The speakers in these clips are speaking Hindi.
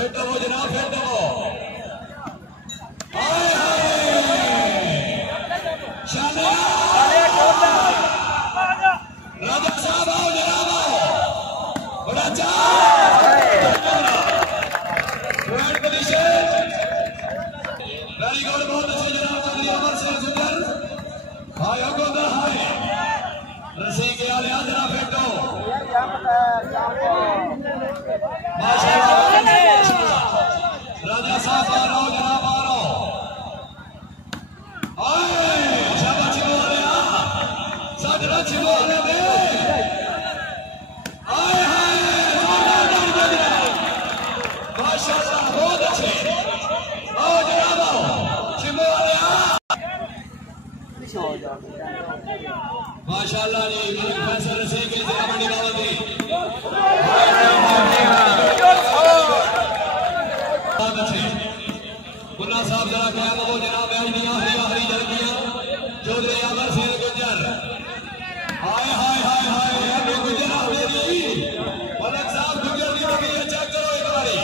फेंटो वो जनाब, फेंटो वो। राजा साहब आओ जनाब, आओ। बड़ा वेरी गुड, बहुत अच्छे जनाब चौधरी अमर सिंह गुजर। हाय गोदर हाय रसी के आलिया जनाब फेंटो। राजा साहब आ रहा हो जनाब, आ रहा हो। शाबाश चिमोलिया, साजरा चिमोलिया में माशाल्लाह, बहुत अच्छे। आओ जनाब, आओ चिमोलिया। माशाल्लाह जी, फैसल रसी के जिला मंडी बावली। मुन्ना साहब जरा क्या वो जनाब हरी जलकियां चौधरी अमर सिंह गुजर। हाय हाय हाय हाय गुजर आपने दी मलक साहब गुजर की लगी है, चेक करो एक बारी।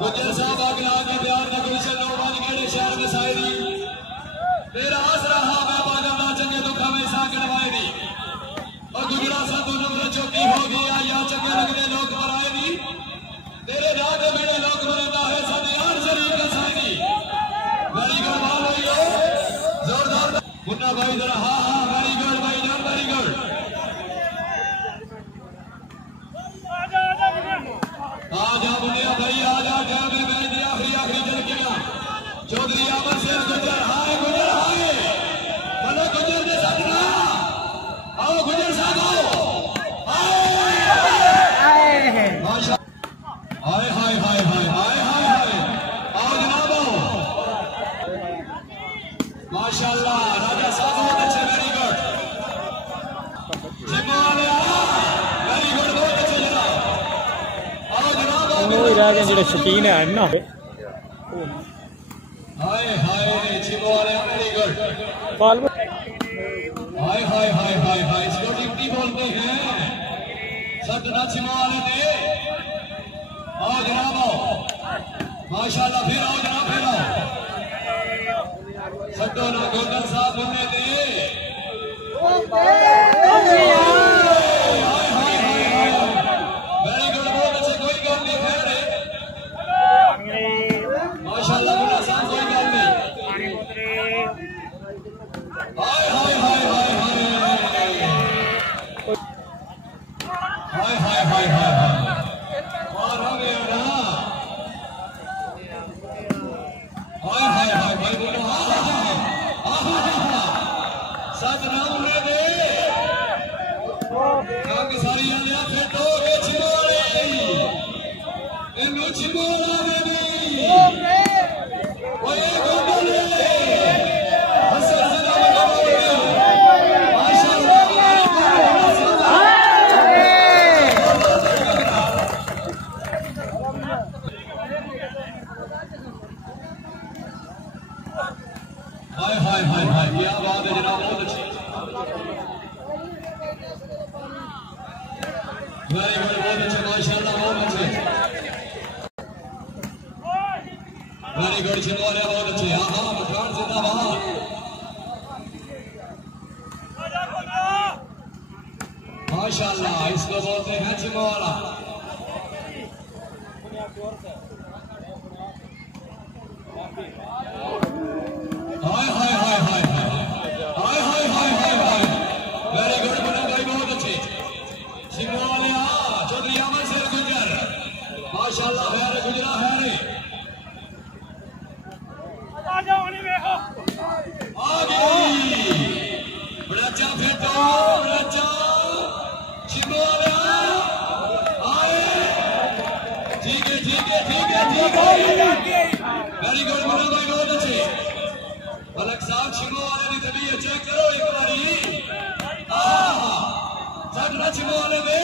गुजर साहब अगला आगे प्यार ने गुलशन नौवान गेड़े शहर में सायरी तेरा आसरा हा मैं बागरदा चंगे दुखा में सागण वायरी। और गुजरा सा तो नफरत चौकी हो गया या चंगे लगने लोग मराए दी तेरे रात मेरे लोग मरदा है सादे हर शरीर का सायरी। वेरी गुड बाल हुई है जोरदार मुन्ना भाई जरा। हाँ हाँ वेरी गुड भाई जान, वेरी गुड। आजा मुन्निया भाई आजा, क्या में बैठ दिया आखिरी जलकियां चौधरी अमर सिंह गुजर। हाय गुजर हाय बोलो गुजर के साथ ना आओ, गुजर साहब आओ। माशाल्लाह, हाय हाय हाय हाय हाय हाय हाय आओ जनाब, आओ। माशाल्लाह राजा साहब बहुत अच्छे, वेरी गुड। वेरी गुड, बहुत अच्छे जनाब। जो शकीन है ना, हाय हाय चिमो वाले वेरी गुड। हाय हाय हाय हाय हाय इसको डिप्टी बोलते हैं सतना चिमो वाले ने। आओ जनाब, आओ। माशाल्लाह, फिर आओ जनाब, फिर आओ। सट्टो ना गोदर साहब बनने दे। वेरी गुड, बहुत अच्छे, कोई गल नहीं, खैर है माशाल्लाह। मुन्ना साहब कोई गल नहीं। हाय हाय हाय हाय हाय हाय हाय हाय और हो गया ना। हाय हाय हाय भाई बोलो सच नाम ले दे रंग सारी आलिया फेंटो के छिमोले इनु छिमोला दे दी ओए गोदले हसन सलाम करो माशाल्लाह। हाय हाय हाय हाय क्या बात है जनाब, बहुत अच्छी। वेरी गुड, बहुत अच्छे माशाल्लाह, बहुत अच्छे। वेरी गुड छिमोले, बहुत अच्छे। हाँ हाँ मकान जिंदाबाद। माशाल्लाह, इसको बोलते हैं छिमोला। हाय हाय हाय हाय हाय हाय हाय हाय हाय वेरी गुड मुन्ना भाई, बहुत अच्छे। छिमोलिया चौधरी अमर सिंह गुजर माशाल्लाह, खैर गुजरा है रे आ गई बड़ा फेंटो बड़ा छिमोलिया आए ठीक वेरी गुड मुन्ना भाई बहुत अच्छे मलक साहब छिमो वाले की तबीयत चेक करो एक बारी साडा छिमो वाले दे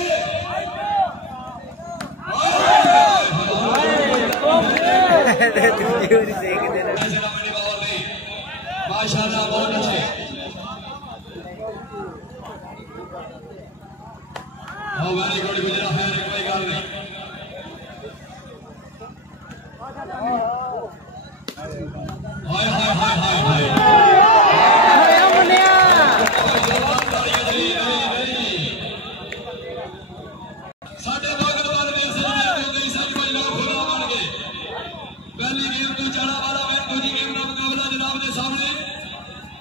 माशाल्लाह बहुत अच्छे वेरी गुड गुजरा फिर कोई गल नहीं हाय हाय हाय हाय हाय साडे बागल वाले ने सजने क्योंकि सच में लोग खुदा बन गए पहली गेम तो चढ़ा वाला है दूसरी गेम का मुकाबला जनाब के सामने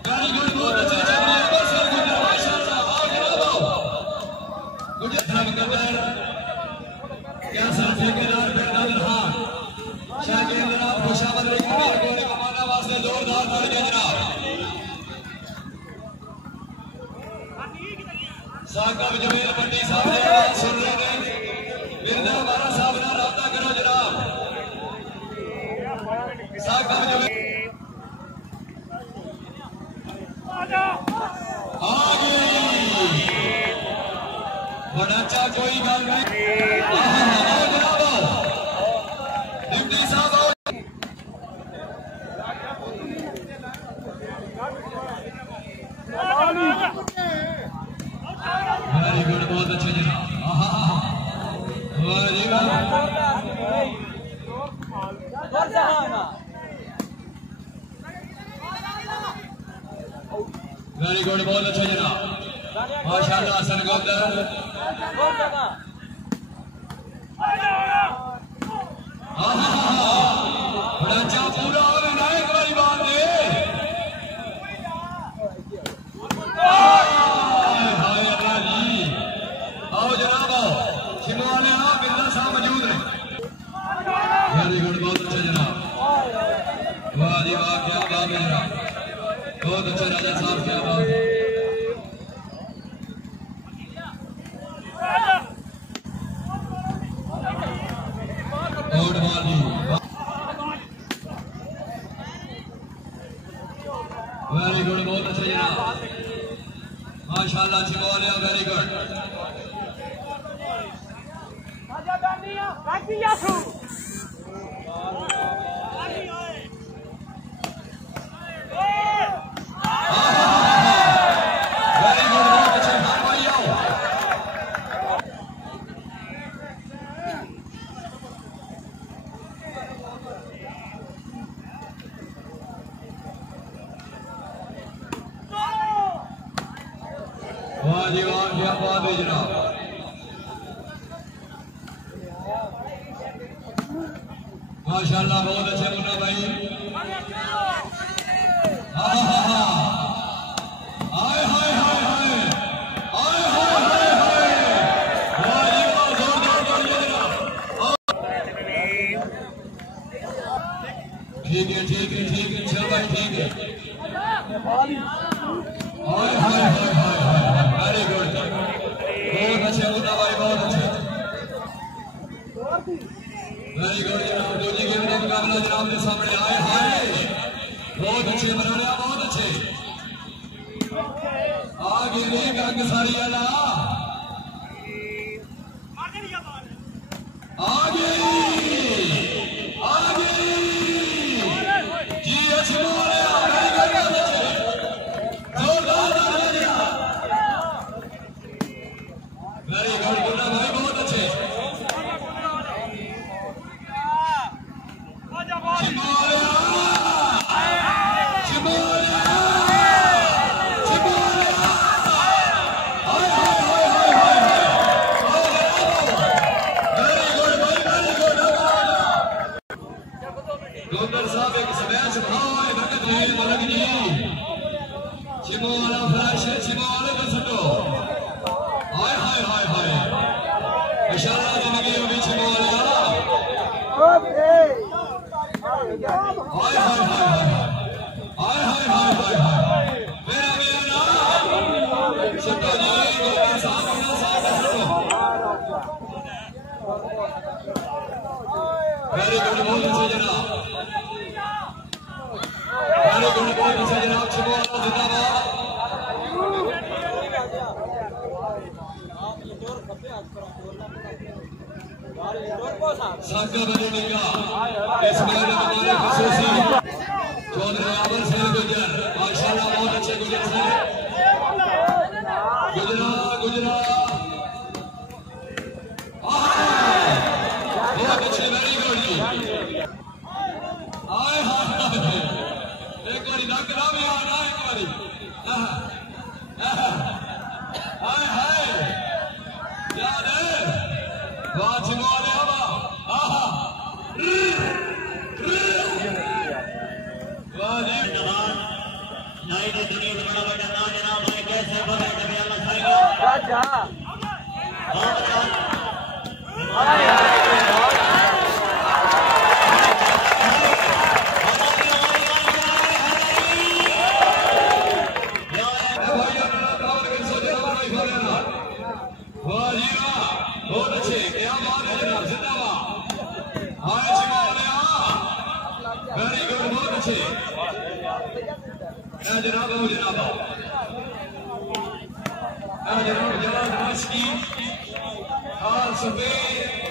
वेरी गुड बहुत अच्छे चल रहे हैं बस गुजर माशाल्लाह आओ जनाब गुजर मुकद्दर क्या सर ठेकेदार बेदार हां शाकिर जनाब खुशामद कबीर को कमाना वास्ते जोरदार तालियां जनाब साकब जमील पट्टी साहब ने आवाज सुन रहे हैं मिर्जा हमारा साहब ना राब्ता करो जनाब साकब जमील आ गई बड़ा चा कोई गल नहीं आओ जनाब डिप्टी साहब वेरी गुड बहुत अच्छे जनाब वेरी गुड बहुत अच्छे जनाब माशाल्लाह हसन गोदर बड़ा चा पूरा हो गया एक बारी बात दे आओ जनाब आओ छिमवाले आओ बिरला साहब मौजूद हैं वेरी गुड बहुत अच्छा जनाब वाह जी वाह क्या बात है जनाब बहुत अच्छा राजा साहब क्या बात है गुड बॉल जी वेरी गुड बहुत अच्छा जनाब माशाल्लाह छिमवाले वेरी गुड वाह जी वाह क्या बात है जनाब माशाल्लाह बहुत अच्छे मुन्ना भाई हाय हाय हाय हाय हाय हाय हाय हाय वाह जी वाह जोरदार तालियां जनाब ठीक है चल भाई ठीक है हाय हाय हाय हाय वेरी गुड बहुत अच्छे मुन्ना भाई बहुत अच्छे वेरी गुड जनाब दूसरी गेम का मुकाबला जनाब के सामने आए हाय बहुत अच्छे बना रहे बहुत अच्छे आगे नहीं गंग सारी वाला आगे जी अच्छे बोले वेरी गुड मुन्ना भाई बहुत अच्छे साहब एक स्मैश भाई भगत वीर मलक जी छिमो वाला फ्लैश छिमो वाले को सुनो हाय हाय हाय हाय इंशाल्लाह जिंदगी में छिमो वाले ओके हाय हाय हाय हाय हाय हाय हाय हाय मेरा नाम सुनो जी गोपाल साहब का सुनो वेरी गुड बहुत अच्छे जनाब, वेरी गुड बहुत अच्छे जनाब। छिमोला जिंदाबाद। साका बनेगा इस मैच में हमारे खुसूसी चौधरी आबर सैन गुजर माशाल्लाह बहुत अच्छे गुजर से गुजरा बहुत अच्छे वेरी गुड जी। आए हाय एक बारी नक ना भी आना एक बारी हाय हाय याद है वाह छिमोले दुनिया में बड़ा बड़ा ना जनाब कैसे बड़ा बहुत अच्छे क्या बात है जनाब जिंदाबाद। हाय छिमोलिया वेरी गुड बहुत अच्छे जनाब जनाब जनाब जनाब मस्की हाल सफेद